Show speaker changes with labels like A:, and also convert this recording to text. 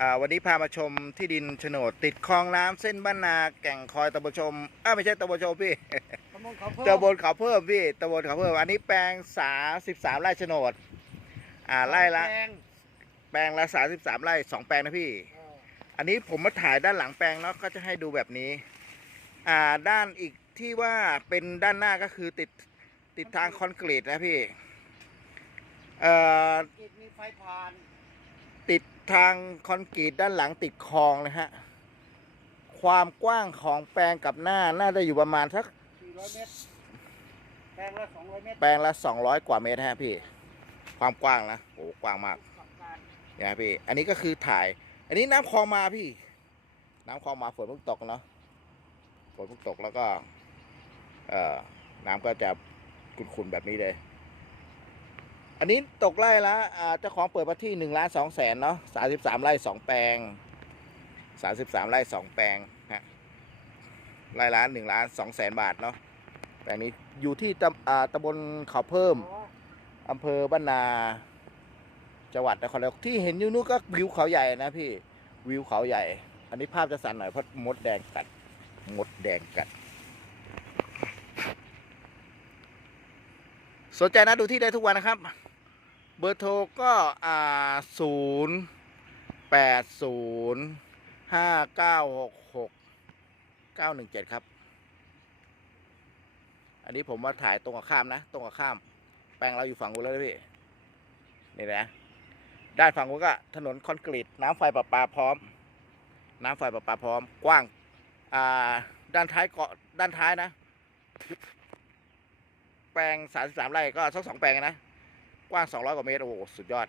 A: อ่าวันนี้พามาชมที่ดินโฉนดติดคลองน้ำเส้นบ้านนาแก่งคอยตะบนชมอ้าวไม่ใช่ตะบนชมพี่
B: ตำบลเขาเพิ่ม
A: ตะบนเขาเพิ่มพี่ตะบนเขาเพิ่ม อันนี้แปลงสาสิบสามไร่โฉนด อ่าไร่ละ
B: แปง
A: แปลงละสาสิบสามไร่สองแปลงนะพี่
B: เออ
A: อันนี้ผมมาถ่ายด้านหลังแปลงเนาะก็จะให้ดูแบบนี้ อ่าด้านอีกที่ว่าเป็นด้านหน้าก็คือติดติดทางคอนกรีตนะพี่ เอ่อ
B: กิจมีไฟผ่าน
A: ติด ทางคอนกรีตด้านหลังติดคลองนะฮะ ความกว้างของแปลงกับหน้าน่าจะอยู่ประมาณสัก
B: 400เมตรแปลงละ200เมตร
A: แปลงละ 200 กว่าเมตรฮะพี่ ความกว้างนะโอ้กว้างมาก
B: กับการ
A: เนี่ยพี่ อันนี้ก็คือถ่าย อันนี้น้ำคลองมาพี่ น้ำคลองมาฝนเพิ่งตกเนาะฝนเพิ่งตกแล้วก็ เอ่อน้ำก็จะขุ่นๆแบบนี้เลย อันนี้ตกไร่ละอ่าเจ้าของเปิดมาที่หนึ่งล้านสองแสนเนาะสามสิบสามไร่สองแปลงสามสิบสามไร่สองแปลงฮะไร่ละหนึ่งล้านสองแสนบาทเนาะแปลงนี้อยู่ที่ตำอ่าตำบลเขาเพิ่ม
B: อ๋อ
A: อำเภอบ้านนา จังหวัดนครนายกที่เห็นอยู่นู้นก็วิวเขาใหญ่นะพี่วิวเขาใหญ่ อันนี้ภาพจะสั่นหน่อยเพราะมดแดงกัดมดแดงกัดสนใจนะดูที่ได้ทุกวันนะครับ เบอร์โทรก็อ่าศูนย์แปดศูนย์ห้าเก้าหกหกเก้าหนึ่งเจ็ดครับ อันนี้ผมมาถ่ายตรงกับข้ามนะ ตรงกับข้าม แปลงเราอยู่ฝั่งนู้นแล้วพี่ นี่นะ ด้านฝั่งนู้นก็ถนนคอนกรีต น้ำไฟประปาพร้อม น้ำไฟประปาพร้อม กว้าง อ่า ด้านท้ายเกาะ ด้านท้ายนะ แปลงสามสิบสามไร่ก็สักสองแปลงนะ ว้าง 200 กว่าเมตร โอ้โห สุดยอด